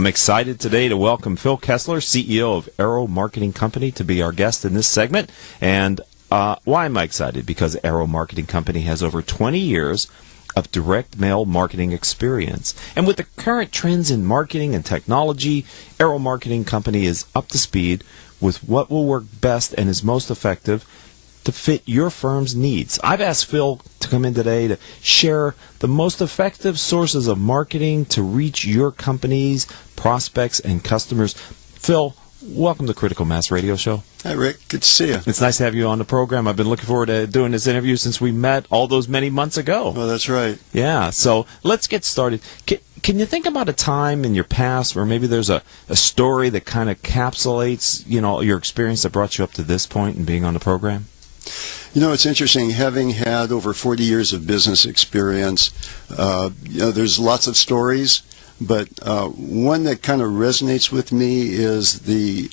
I'm excited today to welcome Phil Kessler, CEO of Arrow Marketing Company, to be our guest in this segment. And why am I excited? Because Arrow Marketing Company has over 20 years of direct mail marketing experience. And with the current trends in marketing and technology, Arrow Marketing Company is up to speed with what will work best and is most effective to fit your firm's needs. I've asked Phil to come in today to share the most effective sources of marketing to reach your company's prospects and customers. Phil, welcome to Critical Mass Radio Show. Hi, Rick. Good to see you. It's nice to have you on the program. I've been looking forward to doing this interview since we met all those many months ago. Oh, that's right. Yeah, so let's get started. Can you think about a time in your past where maybe there's a story that kind of encapsulates, your experience that brought you up to this point and being on the program? It's interesting, having had over 40 years of business experience, there's lots of stories, but one that kind of resonates with me is the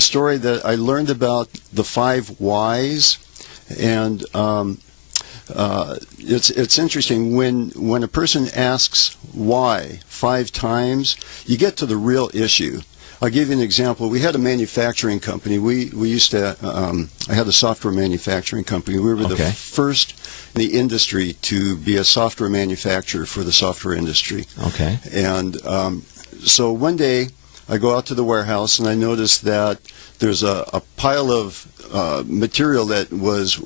story that I learned about the 5 whys. And it's interesting, when a person asks why 5 times, you get to the real issue. I'll give you an example. We had a manufacturing company. We used to, I had a software manufacturing company. We were the first in the industry to be a software manufacturer for the software industry. Okay. And so one day I go out to the warehouse and I noticed that there's a pile of material that was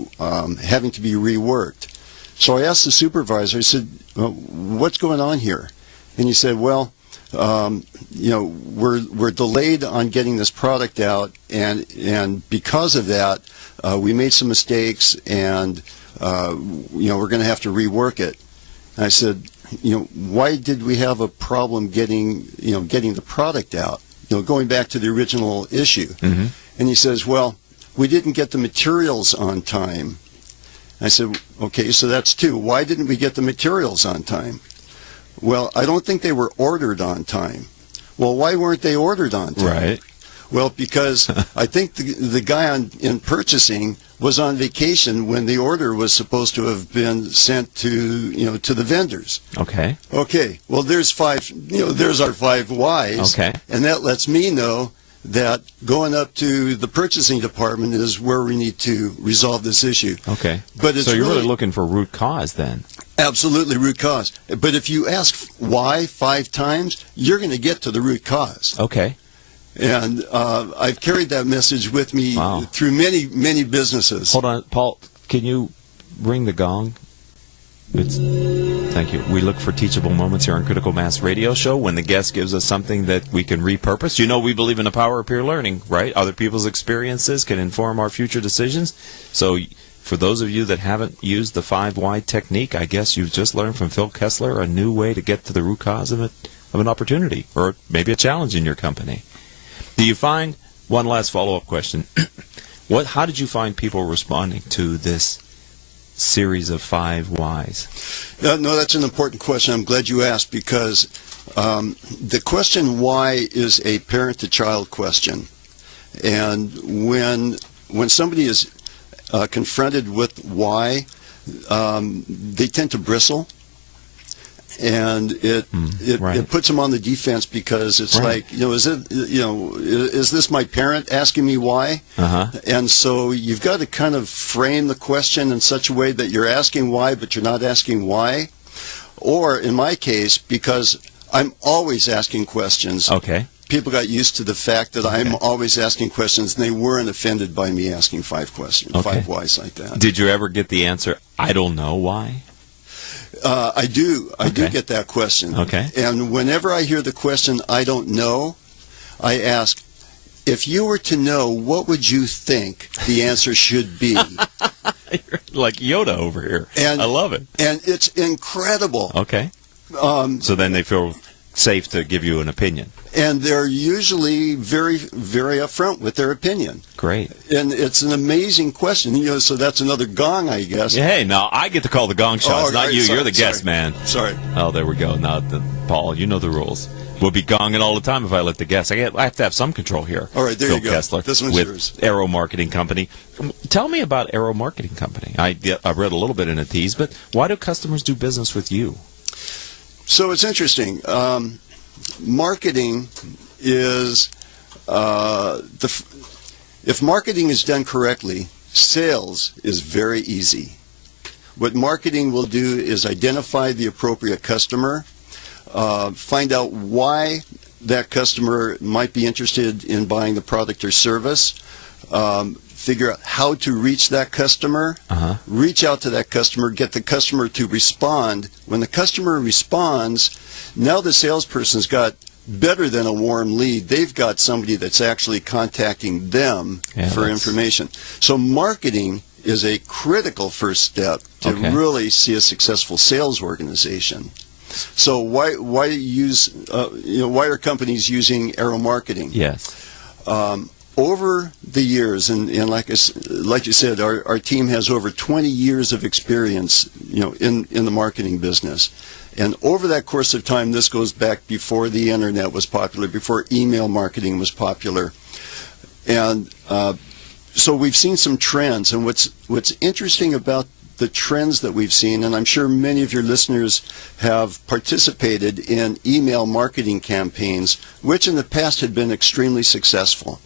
having to be reworked. So I asked the supervisor, I said, what's going on here? And he said, well, we're delayed on getting this product out, and because of that, we made some mistakes, and we're going to have to rework it. And I said, why did we have a problem getting the product out? Going back to the original issue. Mm-hmm. And he says, well, we didn't get the materials on time. I said, okay, so that's 2. Why didn't we get the materials on time? Well, I don't think they were ordered on time. Well, why weren't they ordered on time? Right. Well, because I think the guy in purchasing was on vacation when the order was supposed to have been sent to the vendors. Okay. Okay. Well, there's 5. There's our 5 whys. Okay. And that lets me know that going up to the purchasing department is where we need to resolve this issue. Okay. But it's so you're really looking for root cause then? Absolutely, root cause. But if you ask why 5 times, you're going to get to the root cause. Okay. And I've carried that message with me through many, many businesses. Hold on, Paul. Can you ring the gong? Thank you. We look for teachable moments here on Critical Mass Radio Show when the guest gives us something that we can repurpose. We believe in the power of peer learning, right? Other people's experiences can inform our future decisions. So for those of you that haven't used the 5 why technique, I guess you've just learned from Phil Kessler a new way to get to the root cause of an opportunity or maybe a challenge in your company. Do you find, one last follow-up question, how did you find people responding to this series of 5 whys? No, that's an important question. I'm glad you asked, because the question why is a parent-to-child question. And when somebody is confronted with why, they tend to bristle, and it puts them on the defense, because it's like, is this my parent asking me why? And so you've got to kind of frame the question in such a way that you're asking why, but you're not asking why. Or in my case, because I'm always asking questions. Okay. People got used to the fact that I'm always asking questions, and they weren't offended by me asking 5 questions, 5 whys like that. Did you ever get the answer, I don't know why? I do. I do get that question. Okay. And whenever I hear the question, I don't know, I ask, if you were to know, what would you think the answer should be? You're like Yoda over here. I love it. And it's incredible. Okay. So then they feel safe to give you an opinion. And they're usually very, very upfront with their opinion. Great. And it's an amazing question. So that's another gong, I guess. Yeah, hey, now I get to call the gong shots, not you. Sorry, You're the guest, man. Sorry. Oh, there we go. Now, Paul, you know the rules. We'll be gonging all the time if I let the guest. I have to have some control here. All right, there Phil you go. Kessler, This one's with yours. Arrow Marketing Company. Tell me about Arrow Marketing Company. I read a little bit in a tease, but why do customers do business with you? So it's interesting. marketing is if marketing is done correctly, sales is very easy. What marketing will do is identify the appropriate customer, find out why that customer might be interested in buying the product or service, figure out how to reach that customer, reach out to that customer, get the customer to respond. When the customer responds, now the salesperson's got better than a warm lead. They've got somebody that's actually contacting them for information. So marketing is a critical first step to really see a successful sales organization. So why use why are companies using Arrow Marketing? Yes. Over the years, and like you said, our team has over 20 years of experience, in the marketing business. And over that course of time, this goes back before the internet was popular, before email marketing was popular. And so we've seen some trends. And what's interesting about the trends that we've seen, and I'm sure many of your listeners have participated in email marketing campaigns, which in the past had been extremely successful.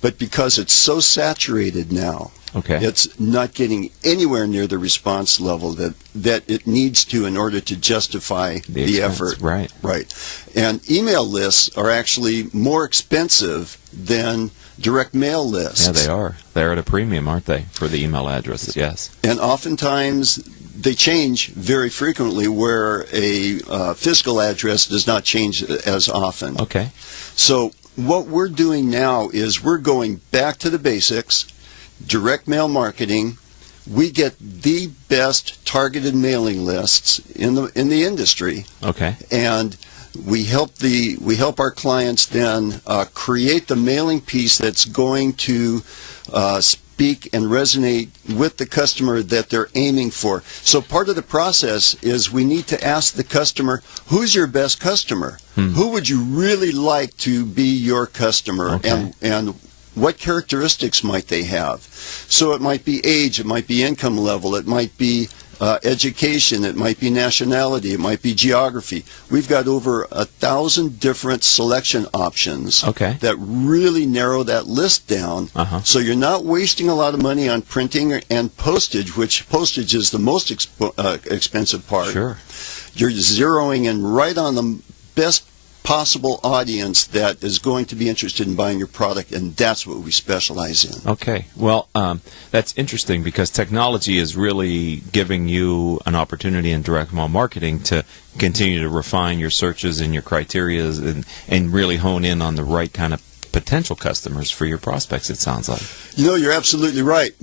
But because it's so saturated now, it's not getting anywhere near the response level that it needs to in order to justify the effort. Right. And email lists are actually more expensive than direct mail lists. Yeah, they are. They're at a premium, aren't they, for the email addresses? Yes. And oftentimes they change very frequently, where a physical address does not change as often. Okay. So what we're doing now is we're going back to the basics, direct mail marketing. We get the best targeted mailing lists in the industry. Okay. And we help our clients then create the mailing piece that's going to speak and resonate with the customer that they're aiming for. So part of the process is we need to ask the customer, who's your best customer? Who would you really like to be your customer? And what characteristics might they have? So it might be age, it might be income level, it might be education, it might be nationality, it might be geography. We've got over 1,000 different selection options that really narrow that list down. So you're not wasting a lot of money on printing and postage, which postage is the most expensive part. Sure. You're zeroing in right on the best possible audience that is going to be interested in buying your product, and that's what we specialize in. Okay. Well, that's interesting, because technology is really giving you an opportunity in direct mail marketing to continue to refine your searches and your criteria and really hone in on the right kind of potential customers for your prospects, it sounds like. You're absolutely right.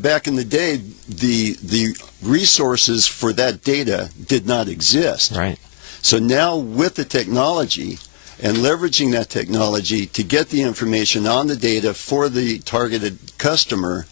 Back in the day, the resources for that data did not exist. Right. So now with the technology and leveraging that technology to get the information on the data for the targeted customer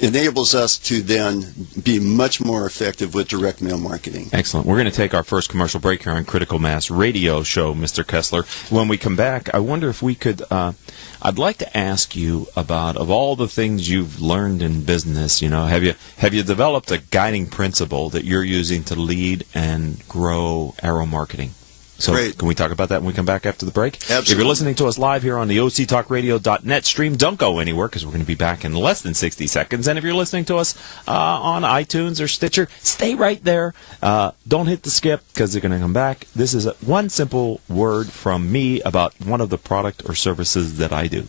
enables us to then be much more effective with direct mail marketing. Excellent. We're going to take our first commercial break here on Critical Mass Radio Show, Mr. Kessler. When we come back, I wonder if we could, I'd like to ask you about, of all the things you've learned in business, have you developed a guiding principle that you're using to lead and grow Arrow Marketing? So Great. Can we talk about that when we come back after the break? Absolutely. If you're listening to us live here on the OCTalkRadio.net stream, don't go anywhere, because we're going to be back in less than 60 seconds. And if you're listening to us on iTunes or Stitcher, stay right there. Don't hit the skip, because they're going to come back. This is one simple word from me about one of the product or services that I do.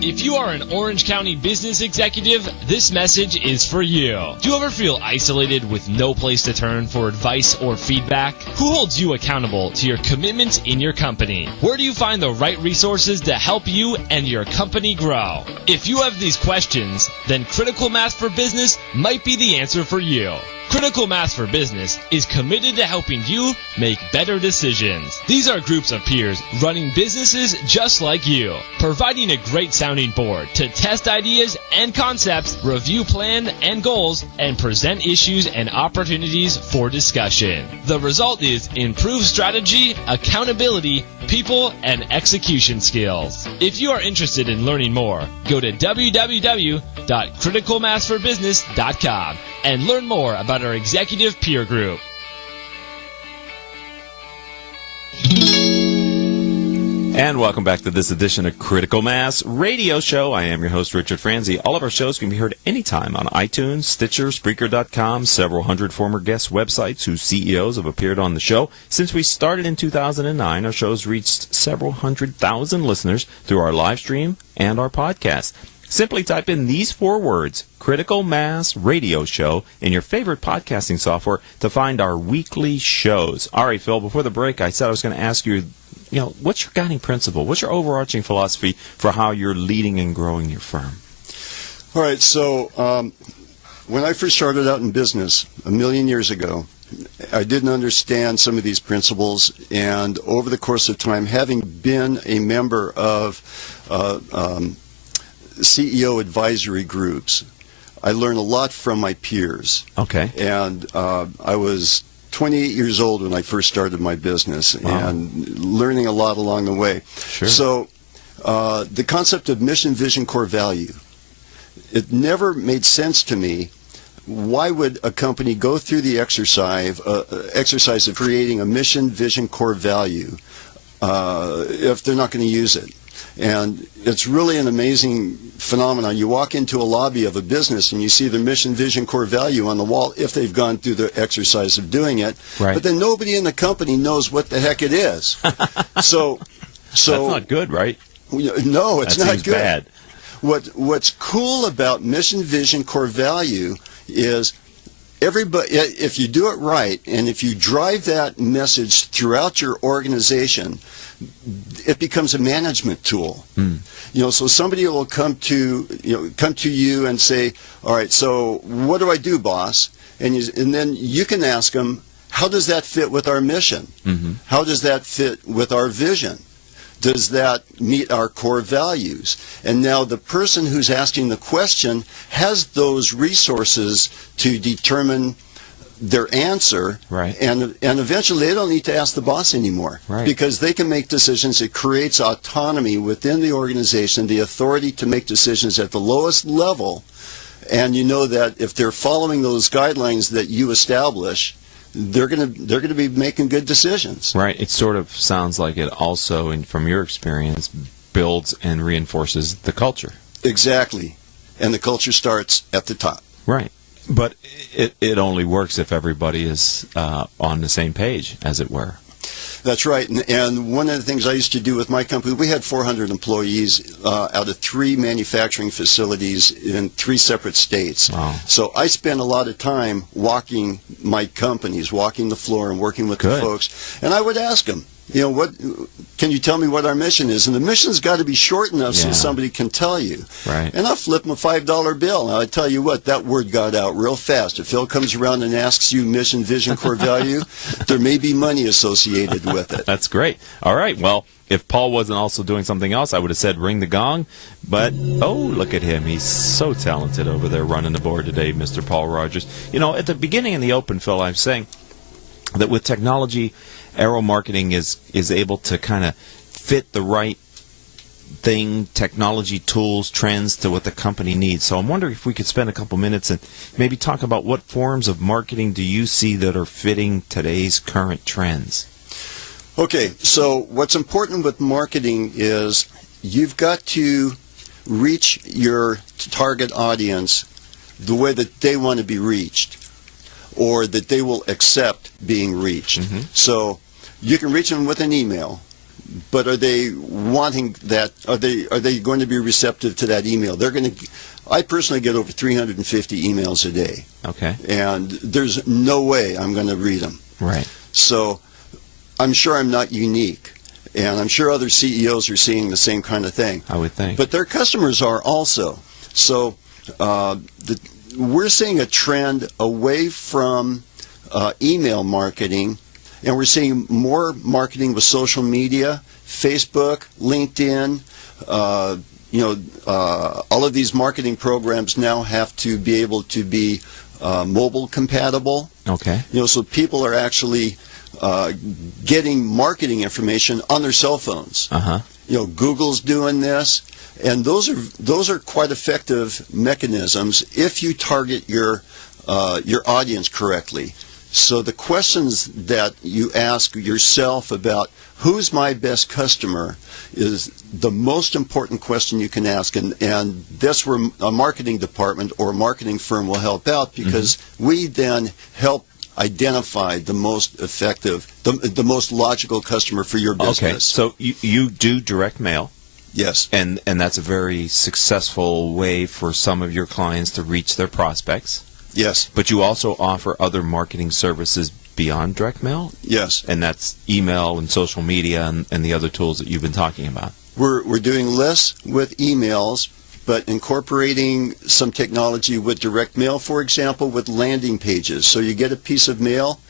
If you are an Orange County business executive, this message is for you. Do you ever feel isolated with no place to turn for advice or feedback? Who holds you accountable to your commitments in your company? Where do you find the right resources to help you and your company grow? If you have these questions, then Critical Mass for Business might be the answer for you. Critical Mass for Business is committed to helping you make better decisions. These are groups of peers running businesses just like you, providing a great sounding board to test ideas and concepts, review plans and goals, and present issues and opportunities for discussion. The result is improved strategy, accountability, people, and execution skills. If you are interested in learning more, go to www.criticalmassforbusiness.com and learn more about our executive peer group. And welcome back to this edition of Critical Mass Radio Show. I am your host, Richard Franzi. All of our shows can be heard anytime on iTunes, Stitcher, Spreaker.com, several hundred former guest websites whose CEOs have appeared on the show. Since we started in 2009, our show's reached several 100,000 listeners through our live stream and our podcast. Simply type in these 4 words, Critical Mass Radio Show, in your favorite podcasting software to find our weekly shows. All right, Phil, before the break, I said I was going to ask you, what's your guiding principle? What's your overarching philosophy for how you're leading and growing your firm? All right, so when I first started out in business a million years ago, I didn't understand some of these principles, and over the course of time, having been a member of CEO advisory groups, I learned a lot from my peers. Okay. And I was 28 years old when I first started my business, and learning a lot along the way. Sure. So the concept of mission, vision, core value, it never made sense to me. Why would a company go through the exercise of creating a mission, vision, core value if they're not going to use it? And it's really an amazing phenomenon. You walk into a lobby of a business and you see their mission, vision, core value on the wall if they've gone through the exercise of doing it. Right. But then nobody in the company knows what the heck it is. So that's not good, right? No, it's that not seems good. Bad. What's cool about mission, vision, core value is everybody, if you do it right, and if you drive that message throughout your organization, it becomes a management tool. So somebody will come to you and say, all right, so what do I do, boss? And then you can ask them, how does that fit with our mission? Mm-hmm. How does that fit with our vision? Does that meet our core values? And now the person who's asking the question has those resources to determine their answer, right? And eventually they don't need to ask the boss anymore, right? Because they can make decisions. It creates autonomy within the organization, the authority to make decisions at the lowest level, and you know that if they're following those guidelines that you establish, they're going to be making good decisions. Right. It sort of sounds like it also, and from your experience, builds and reinforces the culture. Exactly, and the culture starts at the top. Right. But it only works if everybody is on the same page, as it were. That's right. And one of the things I used to do with my company, we had 400 employees out of 3 manufacturing facilities in 3 separate states. Wow. So I spent a lot of time walking my companies, walking the floor and working with the folks. And I would ask them, what can you tell me what our mission is? And the mission's got to be short enough so somebody can tell you. Right. And I'll flip them a $5 bill. Now, I tell you what, that word got out real fast. If Phil comes around and asks you mission, vision, core value, there may be money associated with it. That's great. All right. Well, if Paul wasn't also doing something else, I would have said ring the gong. But, look at him. He's so talented over there running the board today, Mr. Paul Rogers. At the beginning in the open, Phil, I was saying that with technology, Arrow Marketing is able to kind of fit the right thing, technology, tools, trends to what the company needs. So I'm wondering if we could spend a couple minutes and maybe talk about what forms of marketing do you see that are fitting today's current trends? Okay, so what's important with marketing is you've got to reach your target audience the way that they want to be reached, or that they will accept being reached. Mm-hmm. So you can reach them with an email, but are they wanting that? Are they going to be receptive to that email? I personally get over 350 emails a day. Okay. And there's no way I'm going to read them. Right. So I'm sure I'm not unique, and I'm sure other CEOs are seeing the same kind of thing. I would think. But their customers are also. So we're seeing a trend away from email marketing, and we're seeing more marketing with social media, Facebook, LinkedIn. All of these marketing programs now have to be able to be mobile compatible. Okay. So people are actually getting marketing information on their cell phones. Uh-huh. Google's doing this, and those are quite effective mechanisms if you target your audience correctly. So the questions that you ask yourself about who's my best customer is the most important question you can ask, and that's where a marketing department or a marketing firm will help out, because we then help identify the most effective, the most logical customer for your business. Okay, so you do direct mail. Yes. And that's a very successful way for some of your clients to reach their prospects. Yes. But you also offer other marketing services beyond direct mail? Yes. And that's email and social media and the other tools that you've been talking about. We're doing less with emails, but incorporating some technology with direct mail, for example, with landing pages. So you get a piece of mail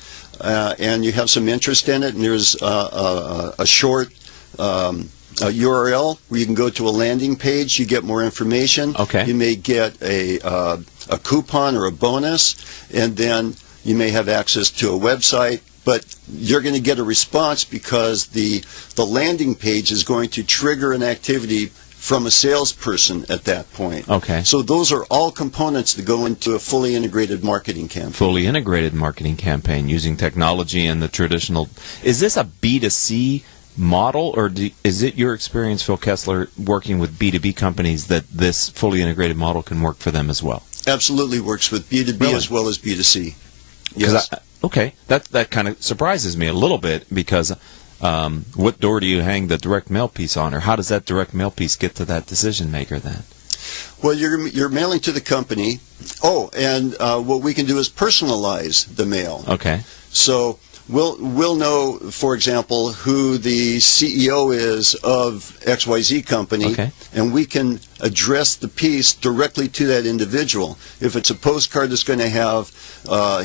and you have some interest in it, and there's a short a URL where you can go to a landing page. You get more information. Okay. You may get a coupon or a bonus, and then you may have access to a website. But you're going to get a response because the landing page is going to trigger an activity from a salesperson at that point. Okay. So those are all components that go into a fully integrated marketing campaign. Fully integrated marketing campaign using technology and the traditional. Is this a B2C model, or is it your experience, Phil Kessler, working with B2B companies that this fully integrated model can work for them as well? Absolutely works with B2B Really? as well as B2C. Yes. Okay, that kind of surprises me a little bit, because what door do you hang the direct mail piece on, or how does that direct mail piece get to that decision maker then? Well, you're mailing to the company. Oh, and what we can do is personalize the mail. Okay. So we'll know, for example, who the CEO is of XYZ company, Okay. and we can address the piece directly to that individual. If it's a postcard, it's going to have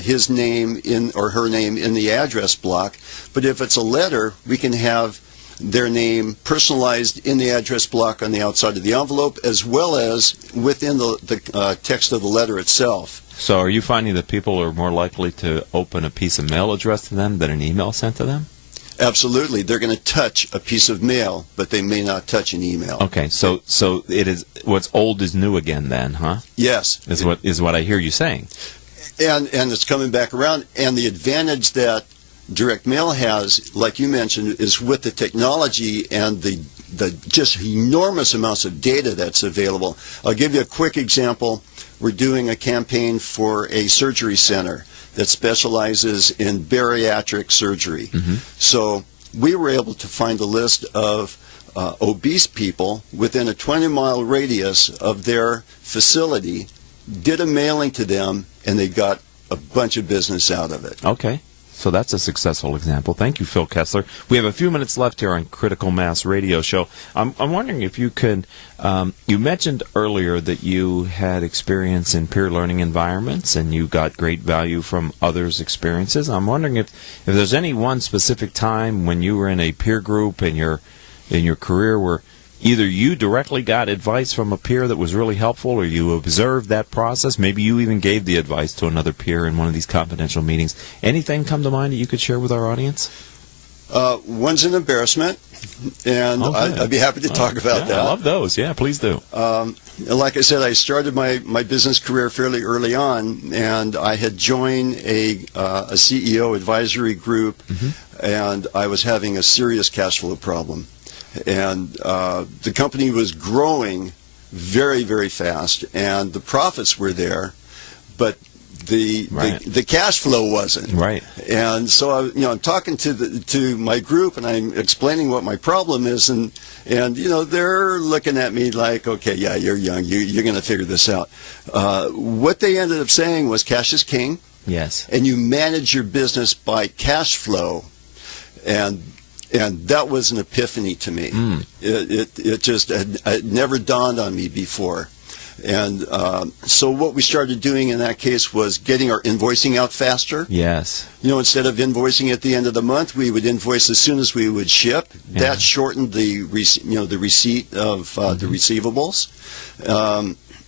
his name in or her name in the address block. But if it's a letter, we can have their name personalized in the address block on the outside of the envelope, as well as within the text of the letter itself. So are you finding that people are more likely to open a piece of mail addressed to them than an email sent to them? Absolutely. They're going to touch a piece of mail, but they may not touch an email. Okay, so it is what's old is new again then, huh? Yes. Is what I hear you saying. And it's coming back around. And the advantage that direct mail has, like you mentioned, is with the technology and the just enormous amounts of data that's available. I'll give you a quick example. We're doing a campaign for a surgery center that specializes in bariatric surgery. So we were able to find a list of obese people within a 20-mile radius of their facility, did a mailing to them, and they got a bunch of business out of it. Okay. So that's a successful example. Thank you, Phil Kessler. We have a few minutes left here on Critical Mass Radio Show. I'm wondering if you could, you mentioned earlier that you had experience in peer learning environments and you got great value from others' experiences. I'm wondering if there's any one specific time when you were in a peer group in your career where either you directly got advice from a peer that was really helpful, or you observed that process. Maybe you even gave the advice to another peer in one of these confidential meetings. Anything come to mind that you could share with our audience? One's an embarrassment, and I'd be happy to talk about that. I love those. Yeah, please do. Like I said, I started my business career fairly early on, and I had joined a CEO advisory group, and I was having a serious cash flow problem. And the company was growing very, very fast, and the profits were there, but the cash flow wasn't. Right. And so I'm talking to my group, and I'm explaining what my problem is, and they're looking at me like, okay, yeah, you're young, you're going to figure this out. What they ended up saying was, cash is king. Yes. And you manage your business by cash flow, and that was an epiphany to me. It just had never dawned on me before. And so what we started doing in that case was getting our invoicing out faster. Yes. Instead of invoicing at the end of the month, we would invoice as soon as we would ship. Yeah. That shortened the receipt of the receivables.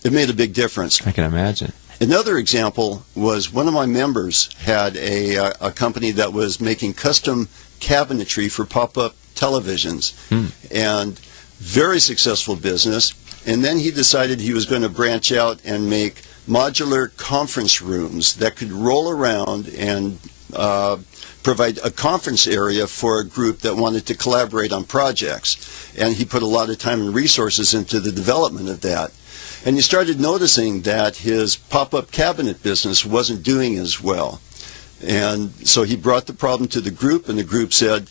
It made a big difference. I can imagine. Another example was one of my members had a company that was making custom cabinetry for pop-up televisions, and very successful business. And then he decided he was going to branch out and make modular conference rooms that could roll around and provide a conference area for a group that wanted to collaborate on projects. And he put a lot of time and resources into the development of that. And he started noticing that his pop-up cabinet business wasn't doing as well. And so he brought the problem to the group, and the group said,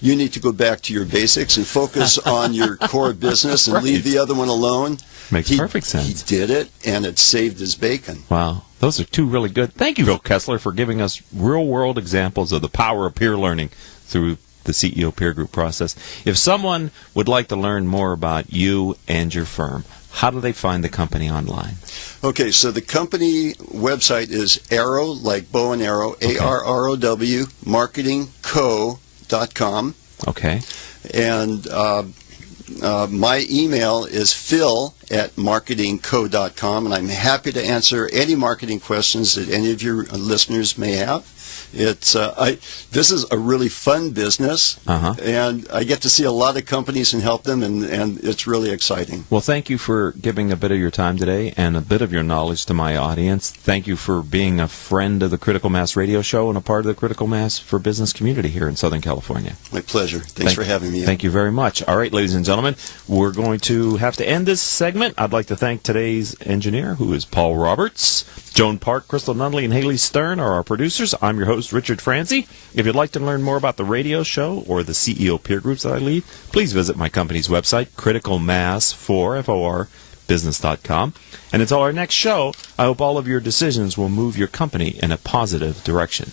you need to go back to your basics and focus on your core business and leave the other one alone. Makes perfect sense. He did it, and it saved his bacon. Wow. Those are two really good. Thank you, Phil Kessler, for giving us real-world examples of the power of peer learning through the CEO peer group process. If someone would like to learn more about you and your firm, how do they find the company online? Okay, so the company website is Arrow, like bow and arrow, Okay. ARROW, marketingco.com. Okay. And my email is phil@marketingco.com, and I'm happy to answer any marketing questions that any of your listeners may have. It's this is a really fun business, and I get to see a lot of companies and help them, and it's really exciting. Well, thank you for giving a bit of your time today and a bit of your knowledge to my audience. Thank you for being a friend of the Critical Mass Radio Show and a part of the Critical Mass for Business community here in Southern California. My pleasure. Thanks for having me. Thank you very much. All right, ladies and gentlemen, we're going to have to end this segment. I'd like to thank today's engineer, who is Paul Roberts. Joan Park, Crystal Nunley, and Haley Stern are our producers. I'm your host, Richard Franzi. If you'd like to learn more about the radio show or the CEO peer groups that I lead, please visit my company's website, criticalmass4, business.com. And until our next show, I hope all of your decisions will move your company in a positive direction.